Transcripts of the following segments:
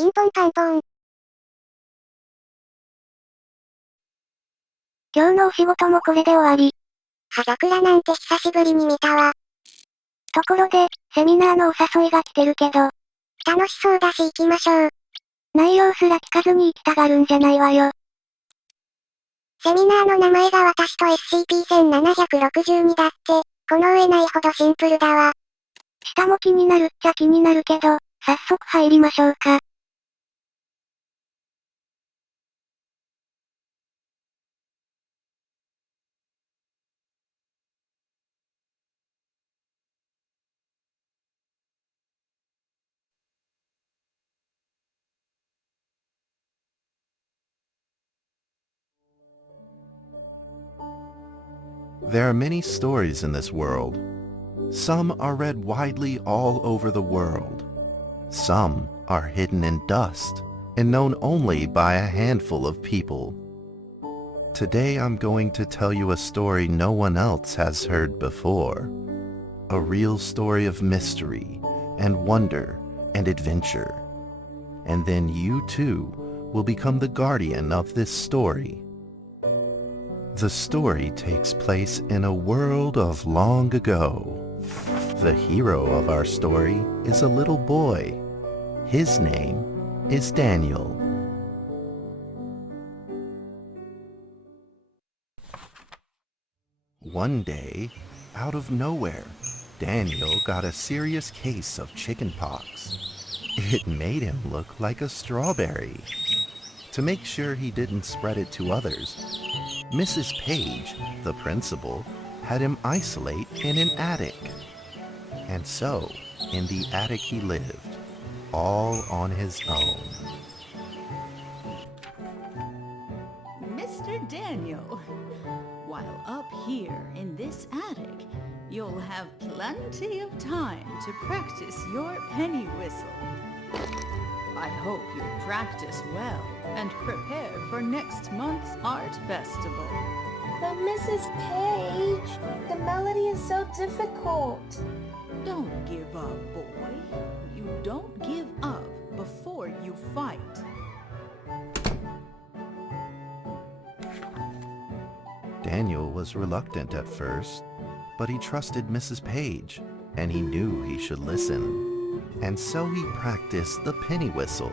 ピンポンパンポン。今日のお仕事もこれで終わり。葉桜なんて久しぶりに見たわ。ところで、セミナーのお誘いが来てるけど。楽しそうだし行きましょう。内容すら聞かずに行きたがるんじゃないわよ。セミナーの名前が私と SCP-1762 だって、この上ないほどシンプルだわ。下も気になるっちゃ気になるけど、早速入りましょうか。There are many stories in this world. Some are read widely all over the world. Some are hidden in dust and known only by a handful of people. Today I'm going to tell you a story no one else has heard before. A real story of mystery and wonder and adventure. And then you too will become the guardian of this story. The story takes place in a world of long ago. The hero of our story is a little boy. His name is Daniel. One day, out of nowhere, Daniel got a serious case of chickenpox. It made him look like a strawberry. To make sure he didn't spread it to others, Mrs. Page, the principal, had him isolate in an attic. And so, in the attic he lived, all on his own. Mr. Daniel, while up here in this attic, you'll have plenty of time to practice your penny whistle. I hope you practice well and prepare for next month's art festival. But Mrs. Page, the melody is so difficult. Don't give up, boy. You don't give up before you fight. Daniel was reluctant at first, but he trusted Mrs. Page, and he knew he should listen. And so he practiced the penny whistle.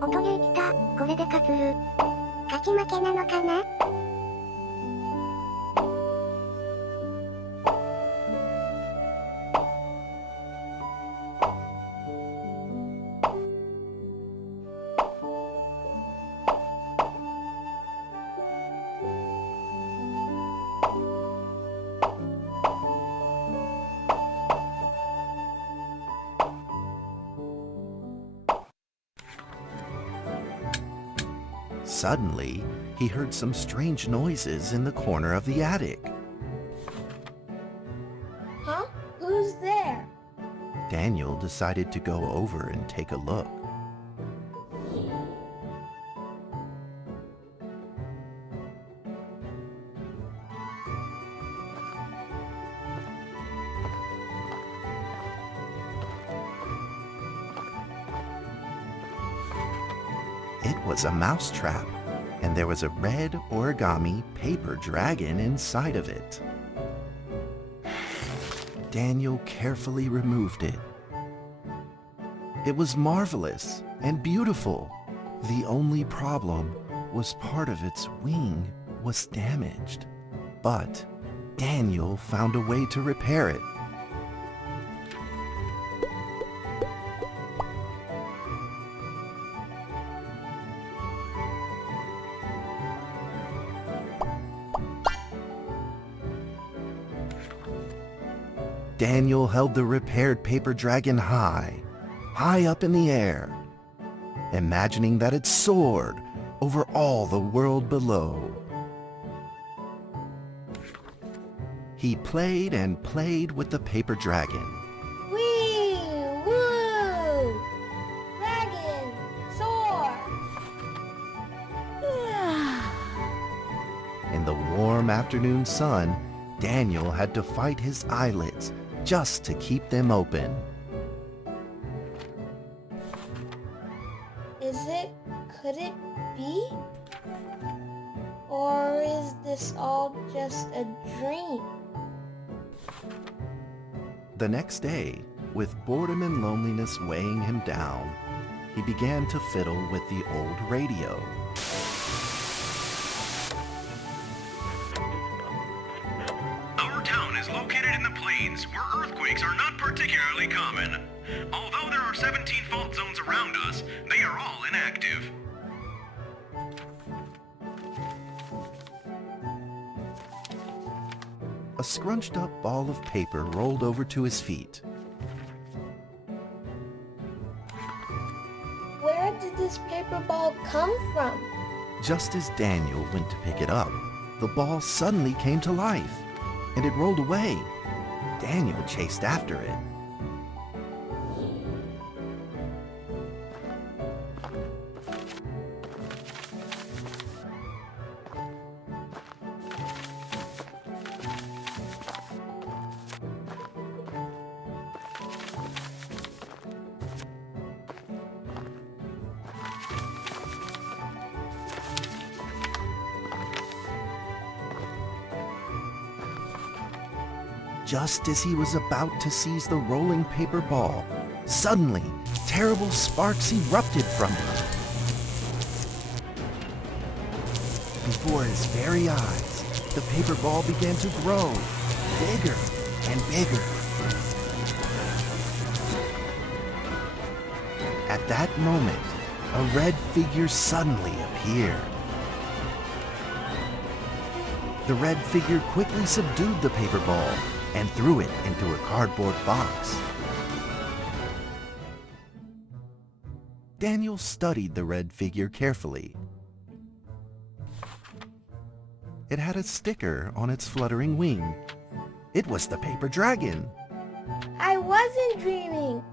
音ゲー来た。これで勝つる。勝ち負けなのかな？Suddenly, he heard some strange noises in the corner of the attic. Huh? Who's there? Daniel decided to go over and take a look. It was a mousetrap, and there was a red origami paper dragon inside of it. Daniel carefully removed it. It was marvelous and beautiful. The only problem was part of its wing was damaged, but Daniel found a way to repair it. Daniel held the repaired paper dragon high up in the air, imagining that it soared over all the world below. He played and played with the paper dragon. Wee! Woo! Dragon! Soar! In the warm afternoon sun, Daniel had to fight his eyelids just to keep them open. Could it be? Or is this all just a dream? The next day, with boredom and loneliness weighing him down, he began to fiddle with the old radio. Our town is located in the plains, where earthquakes are not particularly common. Although there are 17 fault zones around us, they are all inactive. A scrunched-up ball of paper rolled over to his feet. Where did this paper ball come from? Just as Daniel went to pick it up, the ball suddenly came to life, and it rolled away. Daniel chased after it. Just as he was about to seize the rolling paper ball, suddenly, terrible sparks erupted from it. Before his very eyes, the paper ball began to grow, bigger and bigger. At that moment, a red figure suddenly appeared. The red figure quickly subdued the paper ball and threw it into a cardboard box. Daniel studied the red figure carefully. It had a sticker on its fluttering wing. It was the paper dragon. I wasn't dreaming.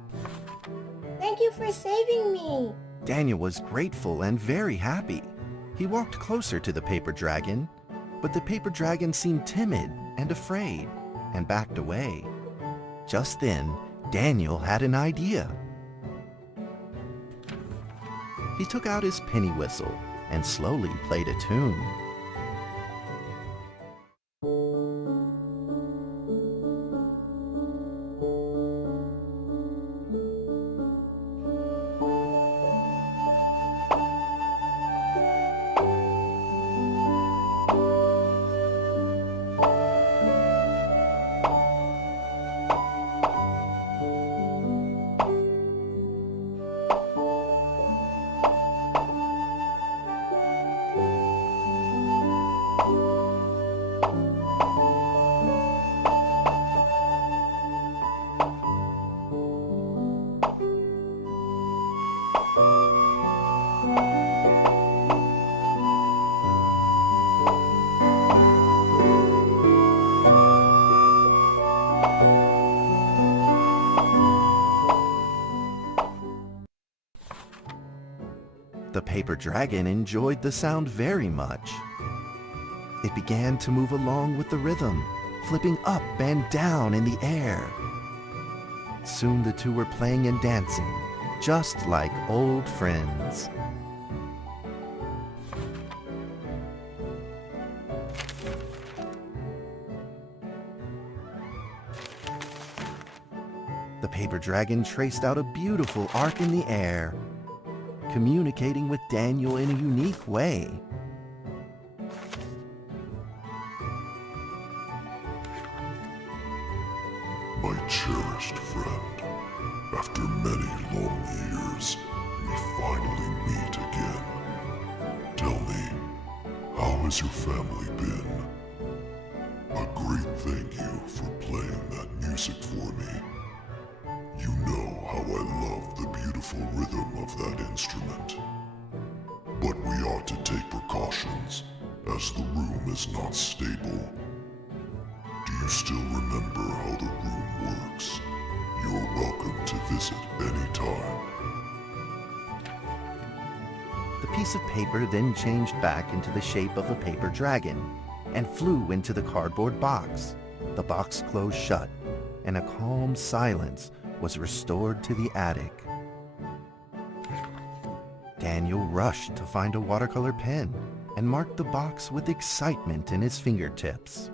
Thank you for saving me. Daniel was grateful and very happy. He walked closer to the paper dragon, but the paper dragon seemed timid and afraid and backed away. Just then, Daniel had an idea. He took out his penny whistle and slowly played a tune. The paper dragon enjoyed the sound very much. It began to move along with the rhythm, flipping up and down in the air. Soon the two were playing and dancing, just like old friends. The paper dragon traced out a beautiful arc in the air, communicating with Daniel in a unique way. My cherished friend, after many long years, we finally meet again. Tell me, how has your family been? A great thank you for playing that music for me. You know how I love the beautiful rhythm of that instrument. But we ought to take precautions, as the room is not stable. Do you still remember how the room works? You're welcome to visit anytime. The piece of paper then changed back into the shape of a paper dragon, and flew into the cardboard box. The box closed shut, and a calm silence was restored to the attic. Daniel rushed to find a watercolor pen and marked the box with excitement in his fingertips.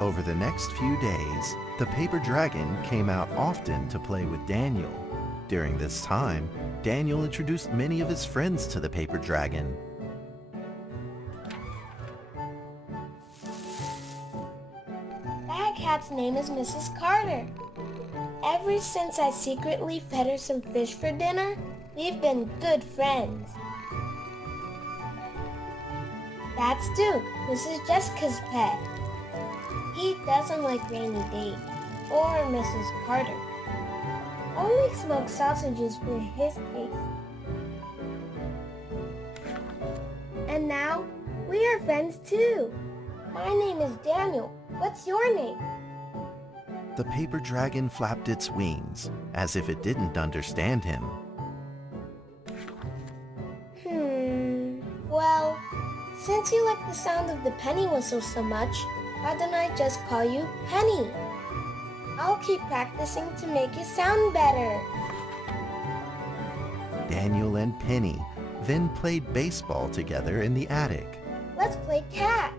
Over the next few days, the paper dragon came out often to play with Daniel. During this time, Daniel introduced many of his friends to the paper dragon. That cat's name is Mrs. Carter. Ever since I secretly fed her some fish for dinner, we've been good friends. That's Duke, Mrs. Jessica's pet. He doesn't like Rainy Day or Mrs. Carter. Only smoked sausages for his taste. And now, we are friends too. My name is Daniel. What's your name? The paper dragon flapped its wings, as if it didn't understand him. Well, since you like the sound of the penny whistle so much, why don't I just call you Penny? I'll keep practicing to make it sound better. Daniel and Penny then played baseball together in the attic. Let's play cat.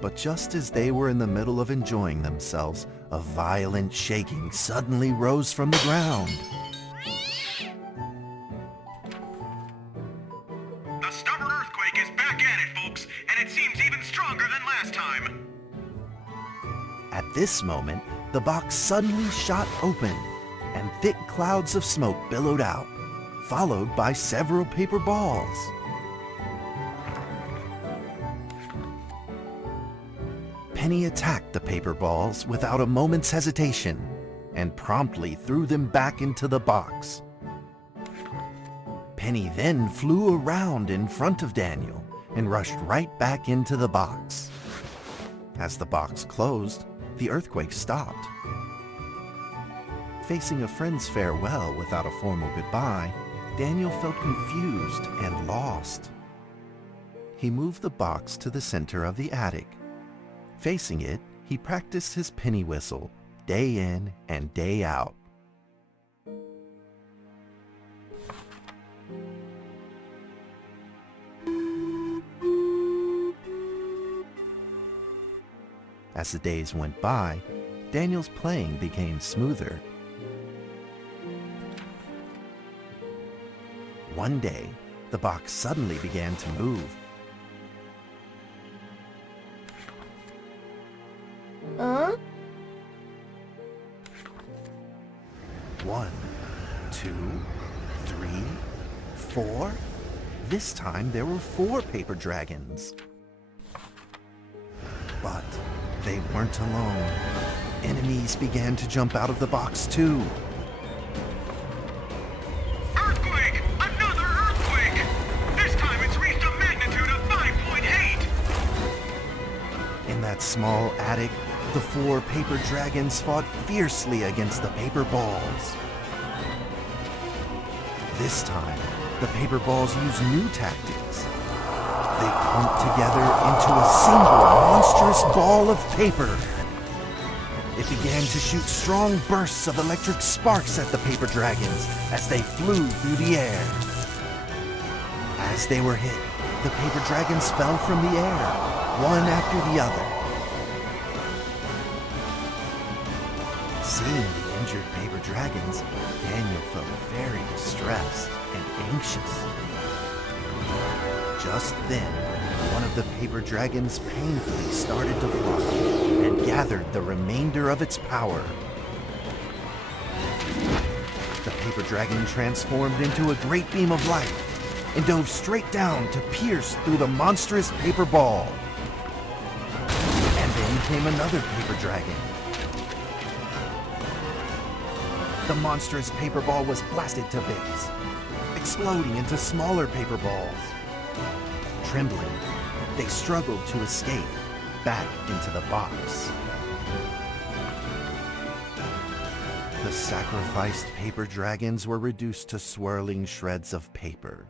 But just as they were in the middle of enjoying themselves, a violent shaking suddenly rose from the ground. The stubborn earthquake is back at it, folks, and it seems even stronger than last time. At this moment, the box suddenly shot open, and thick clouds of smoke billowed out, followed by several paper balls. Penny attacked the paper balls without a moment's hesitation and promptly threw them back into the box. Penny then flew around in front of Daniel and rushed right back into the box. As the box closed, the earthquake stopped. Facing a friend's farewell without a formal goodbye, Daniel felt confused and lost. He moved the box to the center of the attic. Facing it, he practiced his penny whistle, day in and day out. As the days went by, Daniel's playing became smoother. One day, the box suddenly began to move. Huh? 1, 2, 3, 4. This time there were 4 paper dragons. But they weren't alone. Enemies began to jump out of the box too. Earthquake! Another earthquake! This time it's reached a magnitude of 5.8! In that small attic, the 4 paper dragons fought fiercely against the paper balls. This time, the paper balls used new tactics. They clumped together into a single monstrous ball of paper. It began to shoot strong bursts of electric sparks at the paper dragons as they flew through the air. As they were hit, the paper dragons fell from the air, one after the other. Seeing the injured paper dragons, Daniel felt very distressed and anxious. Just then, one of the paper dragons painfully started to fly and gathered the remainder of its power. The paper dragon transformed into a great beam of light and dove straight down to pierce through the monstrous paper ball. And then came another paper dragon. The monstrous paper ball was blasted to bits, exploding into smaller paper balls. Trembling, they struggled to escape back into the box. The sacrificed paper dragons were reduced to swirling shreds of paper,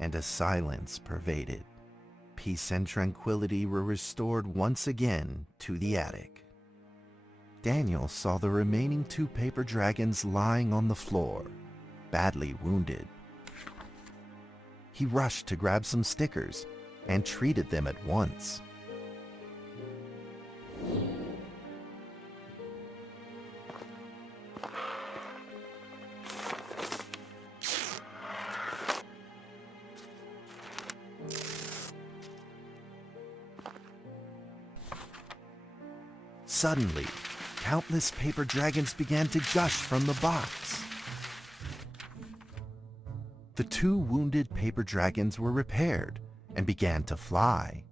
and a silence pervaded. Peace and tranquility were restored once again to the attic. Daniel saw the remaining 2 paper dragons lying on the floor, badly wounded. He rushed to grab some stickers and treated them at once. Suddenly, countless paper dragons began to gush from the box. The 2 wounded paper dragons were repaired and began to fly.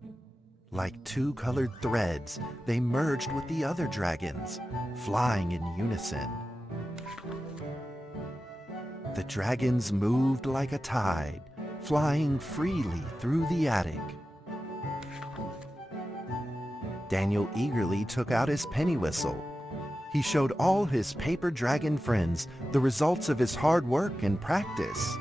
Like 2 colored threads, they merged with the other dragons, flying in unison. The dragons moved like a tide, flying freely through the attic. Daniel eagerly took out his penny whistle. He showed all his paper dragon friends the results of his hard work and practice.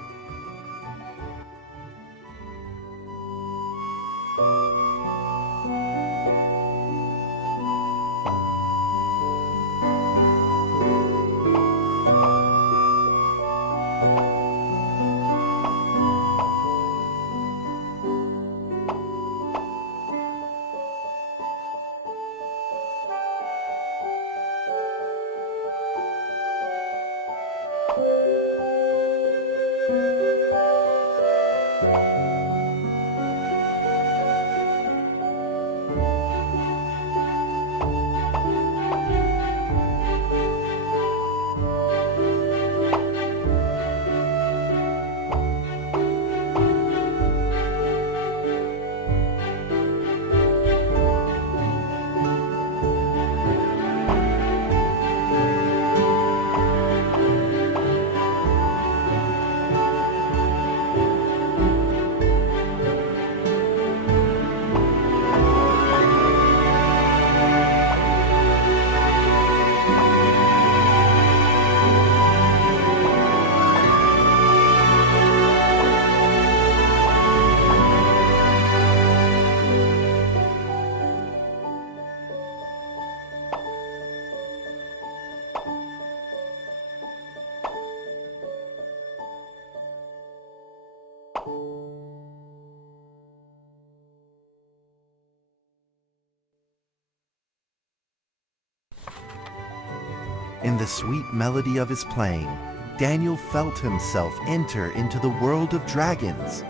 In the sweet melody of his playing, Daniel felt himself enter into the world of dragons.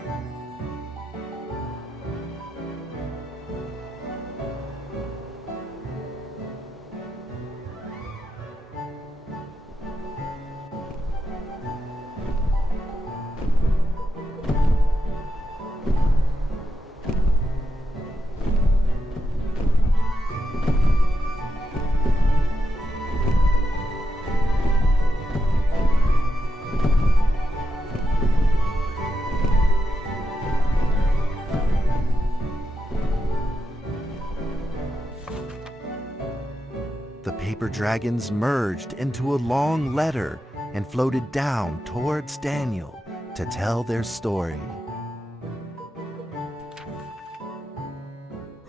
The paper dragons merged into a long letter and floated down towards Daniel to tell their story.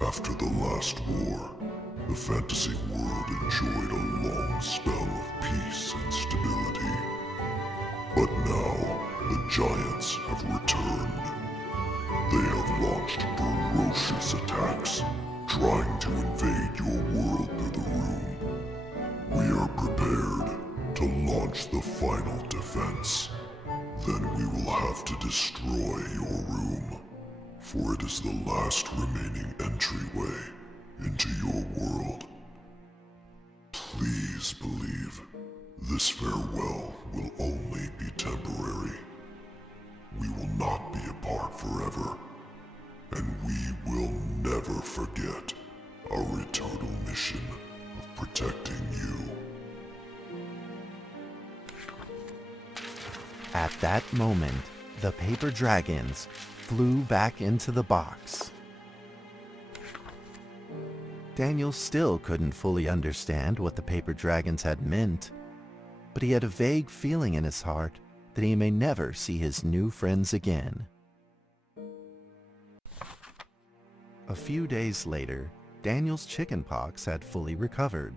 After the last war, the fantasy world enjoyed a long spell of peace and stability. But now, the giants have returned. They have launched ferocious attacks, trying to invade your world through the room. We are prepared to launch the final defense. Then we will have to destroy your room, for it is the last remaining entryway into your world. Please believe this farewell will only be temporary. We will not be apart forever, and we will never forget our eternal mission of protecting you. At that moment, the paper dragons flew back into the box. Daniel still couldn't fully understand what the paper dragons had meant, but he had a vague feeling in his heart that he may never see his new friends again. A few days later, Daniel's chickenpox had fully recovered.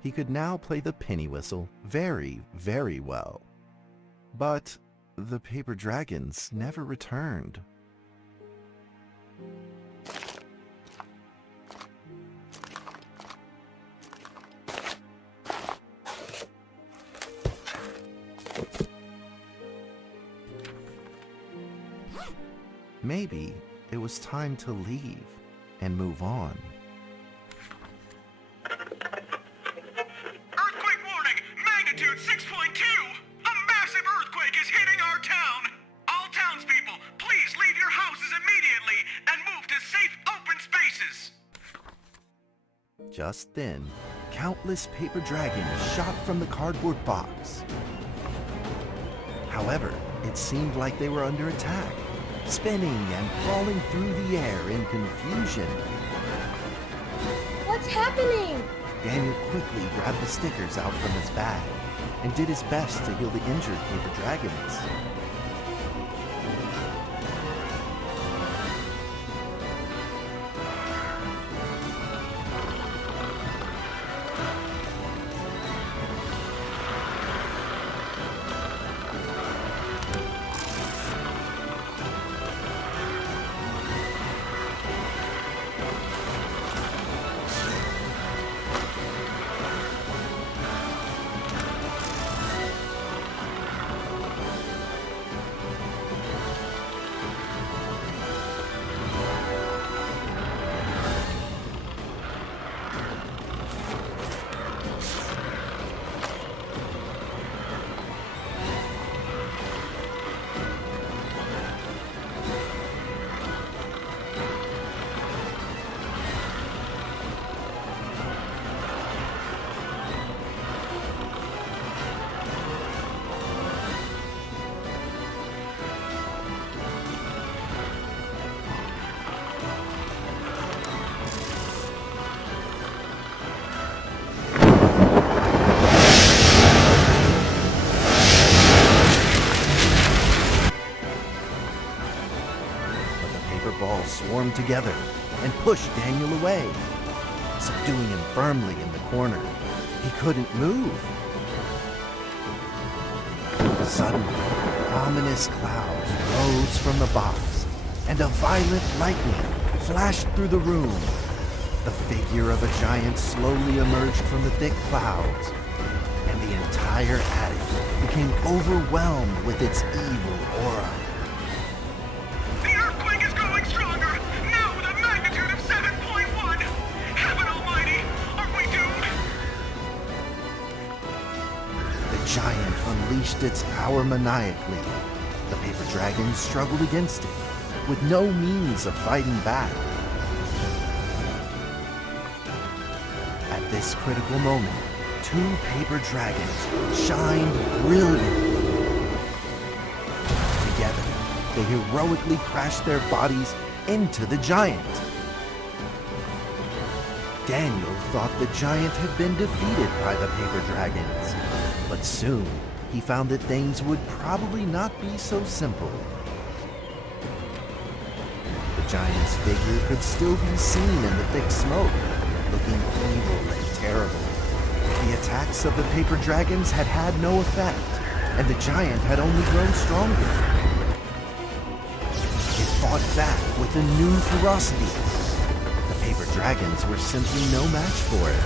He could now play the penny whistle very, very well. But the paper dragons never returned. Maybe it was time to leave and move on. Earthquake warning! Magnitude 6.2! A massive earthquake is hitting our town! All townspeople, please leave your houses immediately and move to safe open spaces! Just then, countless paper dragons shot from the cardboard box. However, it seemed like they were under attack, spinning and crawling through the air in confusion. What's happening? Daniel quickly grabbed the stickers out from his bag and did his best to heal the injured paper dragons. Swarmed together and pushed Daniel away, subduing him firmly in the corner. He couldn't move. Suddenly, ominous clouds rose from the box, and a violent lightning flashed through the room. The figure of a giant slowly emerged from the thick clouds, and the entire attic became overwhelmed with its evil aura. The giant unleashed its power maniacally. The paper dragons struggled against it, with no means of fighting back. At this critical moment, two paper dragons shined brilliantly. Together, they heroically crashed their bodies into the giant. Daniel thought the giant had been defeated by the paper dragons. But soon, he found that things would probably not be so simple. The giant's figure could still be seen in the thick smoke, looking evil and terrible. The attacks of the paper dragons had had no effect, and the giant had only grown stronger. It fought back with a new ferocity. The paper dragons were simply no match for it.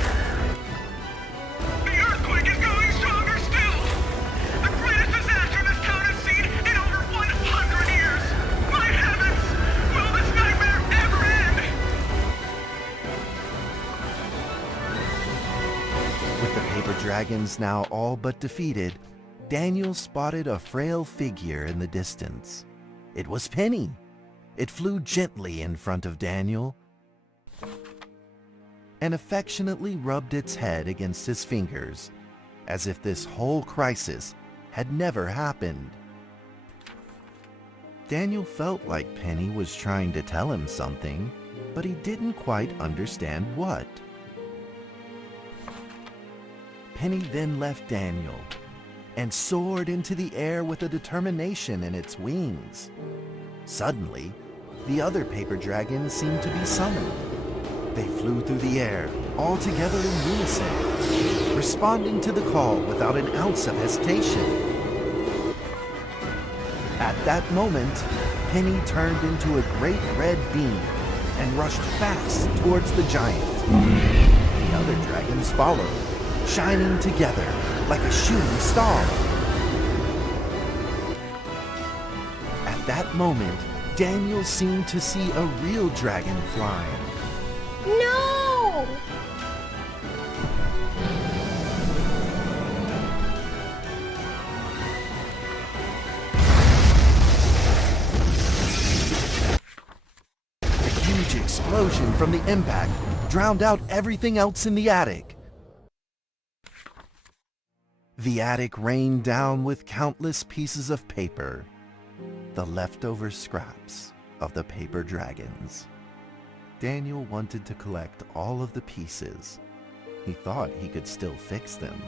Dragons now all but defeated, Daniel spotted a frail figure in the distance. It was Penny. It flew gently in front of Daniel and affectionately rubbed its head against his fingers, as if this whole crisis had never happened. Daniel felt like Penny was trying to tell him something, but he didn't quite understand what. Penny then left Daniel and soared into the air with a determination in its wings. Suddenly, the other paper dragons seemed to be summoned. They flew through the air, all together in unison, responding to the call without an ounce of hesitation. At that moment, Penny turned into a great red beam and rushed fast towards the giant. The other dragons followed, shining together like a shooting star. At that moment, Daniel seemed to see a real dragon flying. No! A huge explosion from the impact drowned out everything else in the attic. The attic rained down with countless pieces of paper, the leftover scraps of the paper dragons. Daniel wanted to collect all of the pieces. He thought he could still fix them.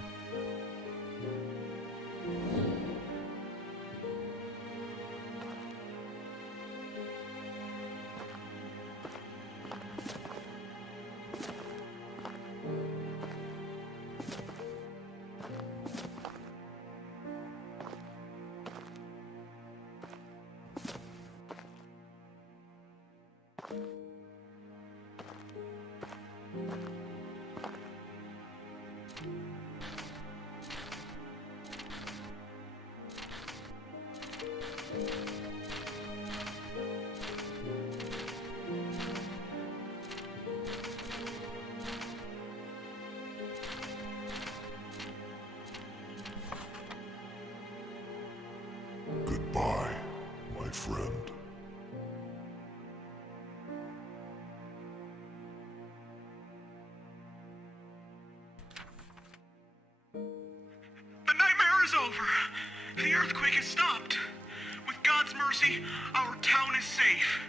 Goodbye, my friend. The nightmare is over. The earthquake has stopped. With God's mercy, our town is safe.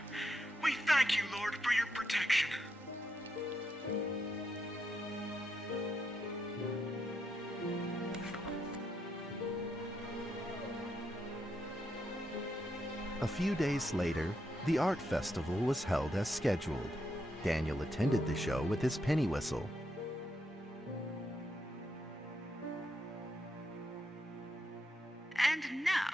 We thank you, Lord, for your protection. A few days later, the art festival was held as scheduled. Daniel attended the show with his penny whistle. And now,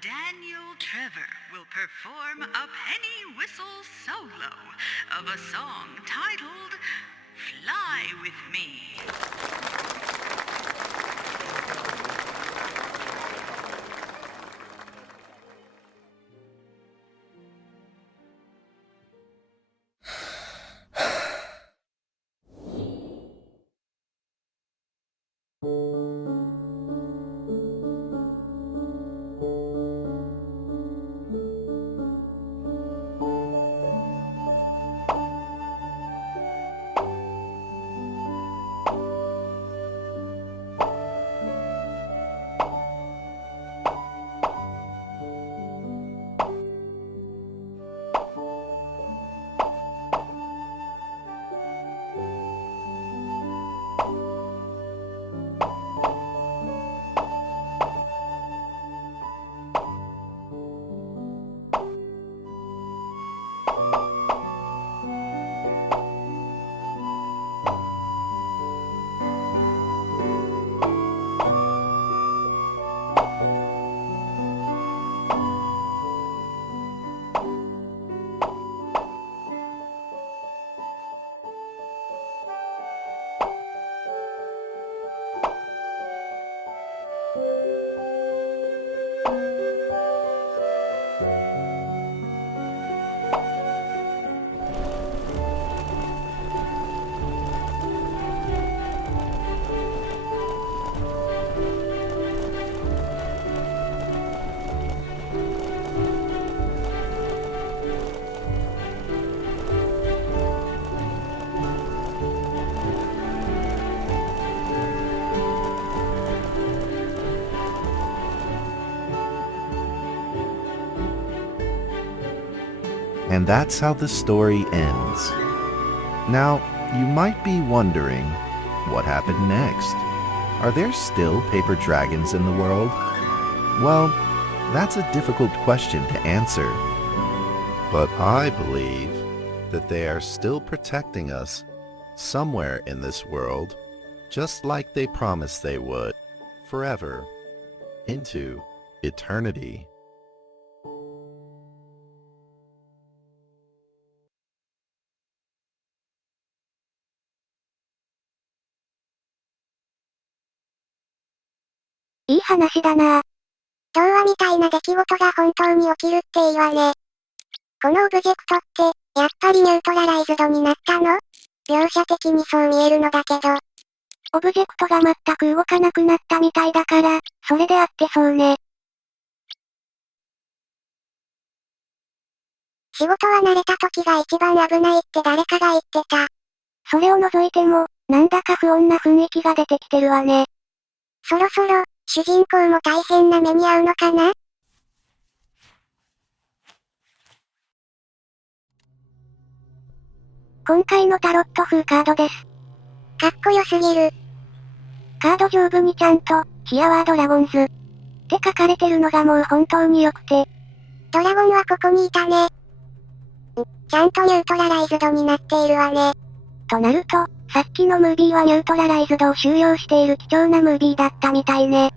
Daniel Trevor will perform a penny whistle solo of a song titled Fly With Me. And that's how the story ends. Now, you might be wondering, what happened next? Are there still paper dragons in the world? Well, that's a difficult question to answer. But I believe that they are still protecting us somewhere in this world, just like they promised they would, forever, into eternity.いい話だなぁ。童話みたいな出来事が本当に起きるっていいわね。このオブジェクトって、やっぱりニュートラライズドになったの？描写的にそう見えるのだけど。オブジェクトが全く動かなくなったみたいだから、それであってそうね。仕事は慣れた時が一番危ないって誰かが言ってた。それを除いても、なんだか不穏な雰囲気が出てきてるわね。そろそろ、主人公も大変な目に遭うのかな？今回のタロット風カードです。かっこよすぎる。カード上部にちゃんと、ヒアワードラゴンズって書かれてるのがもう本当に良くて。ドラゴンはここにいたね。ちゃんとニュートラライズドになっているわね。となると、さっきのムービーはニュートラライズドを収容している貴重なムービーだったみたいね。